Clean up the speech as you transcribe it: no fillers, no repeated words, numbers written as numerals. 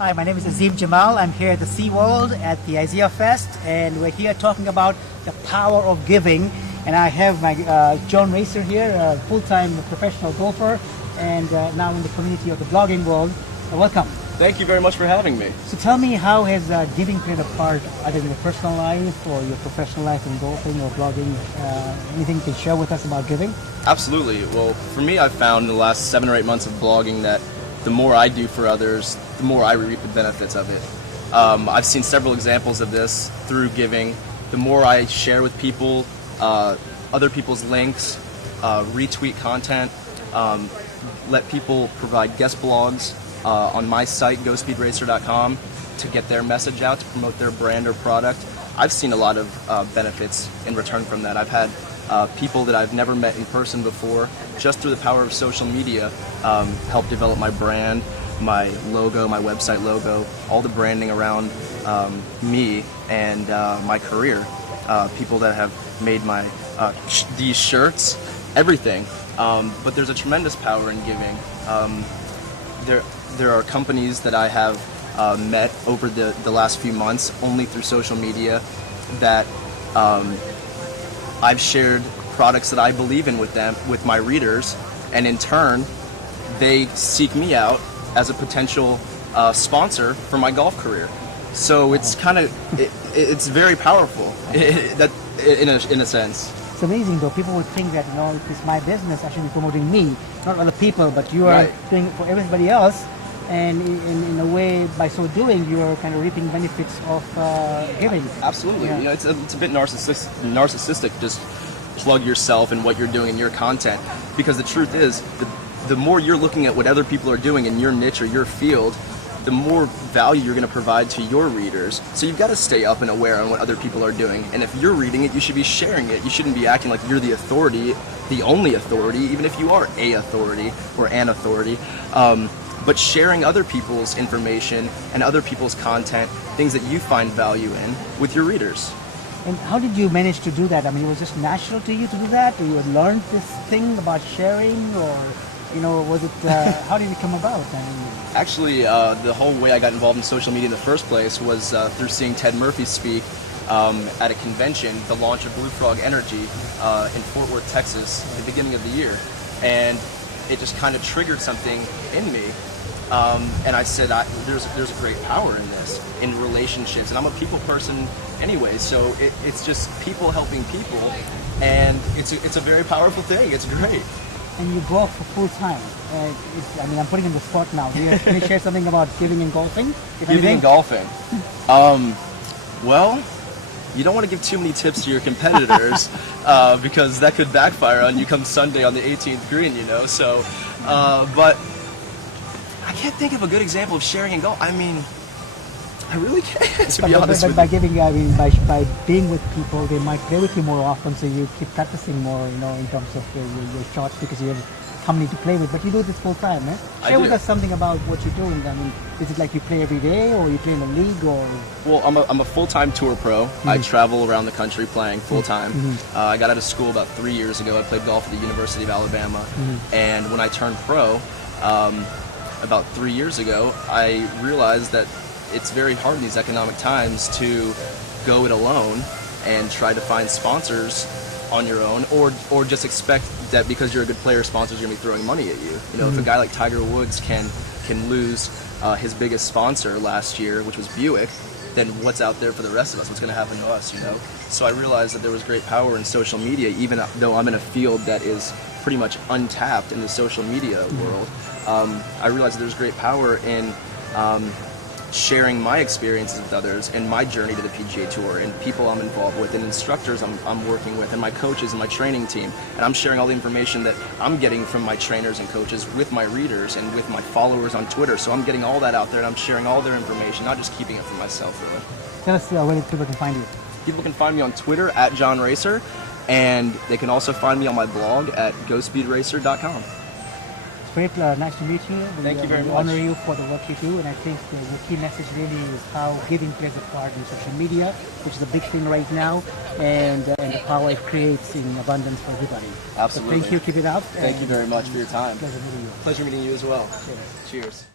Hi, my name is Azim Jamal. I'm here at the SeaWorld at the IZEA Fest, and we're here talking about the power of giving. And I have my John Raser here, a full-time professional golfer, and now in the community of the blogging world. Welcome. Thank you very much for having me. So tell me, how has giving played a part either in your personal life or your professional life in golfing or blogging? Anything you can share with us about giving? Absolutely. Well, for me, I've found in the last 7 or 8 months of blogging that the more I do for others, the more I reap the benefits of it. I've seen several examples of this through giving. The more I share with people, other people's links, retweet content, let people provide guest blogs on my site, GoSpeedRacer.com, to get their message out, to promote their brand or product. I've seen a lot of benefits in return from that. I've had people that I've never met in person before, just through the power of social media, help develop my brand, my logo, my website logo, all the branding around me and my career. People that have made my these shirts, everything. But there's a tremendous power in giving. There are companies that I have met over the last few months only through social media that I've shared products that I believe in with them, with my readers, and in turn they seek me out as a potential sponsor for my golf career. So it's kind of it's very powerful that in a sense. It's amazing though. People would think that, if it's my business, I should be promoting me, not other people, but you are doing it for everybody else. And in a way, by so doing, you are kind of reaping benefits of giving. Absolutely. Yeah. It's a bit narcissistic to just plug yourself and what you're doing in your content, because the truth is, the more you're looking at what other people are doing in your niche or your field, the more value you're going to provide to your readers. So you've got to stay up and aware on what other people are doing. And if you're reading it, you should be sharing it. You shouldn't be acting like you're the authority, the only authority, even if you are a authority or an authority. But sharing other people's information and other people's content, things that you find value in, with your readers. And how did you manage to do that? I mean, was it just natural to you to do that? Or you had learned this thing about sharing? Or, was it, how did it come about? Actually, the whole way I got involved in social media in the first place was through seeing Ted Murphy speak at a convention, the launch of Blue Frog Energy in Fort Worth, Texas, at the beginning of the year. And it just kind of triggered something in me. And I said, there's a great power in this, in relationships, and I'm a people person anyway, so it's just people helping people, and it's a very powerful thing. It's great. And you golf for full time. I'm putting in the spot now. Can you share something about giving and golfing? Giving and golfing. Well, you don't want to give too many tips to your competitors because that could backfire on you come Sunday on the 18th green, So, but I can't think of a good example of sharing and golf. I really can't, to be honest with you. By giving, by being with people, they might play with you more often, so you keep practicing more, in terms of your shots, because you have company to play with. But you do this full time, eh? Share with us something about what you're doing. Is it like you play every day, or you play in a league, or? Well, I'm a full-time tour pro. I travel around the country playing full-time. I got out of school about 3 years ago. I played golf at the University of Alabama, and when I turned pro, about 3 years ago, I realized that it's very hard in these economic times to go it alone and try to find sponsors on your own, or just expect that because you're a good player, sponsors are going to be throwing money at you. If a guy like Tiger Woods can lose his biggest sponsor last year, which was Buick, then what's out there for the rest of us? What's going to happen to us, So I realized that there was great power in social media, even though I'm in a field that is pretty much untapped in the social media world. I realized that there's great power in sharing my experiences with others and my journey to the PGA Tour and people I'm involved with and instructors I'm working with and my coaches and my training team. And I'm sharing all the information that I'm getting from my trainers and coaches with my readers and with my followers on Twitter. So I'm getting all that out there, and I'm sharing all their information, not just keeping it for myself, really. Tell us where people can find you. People can find me on Twitter at John Raser, and they can also find me on my blog at GoSpeedRacer.com. Very nice to meet you. Thank you very much. We honor you for the work you do, and I think the key message really is how giving plays a part in social media, which is a big thing right now, and the power it creates in abundance for everybody. Absolutely. So thank you. Keep it up. Thank you very much for your time. Pleasure meeting you. Pleasure meeting you as well. Cheers. Cheers.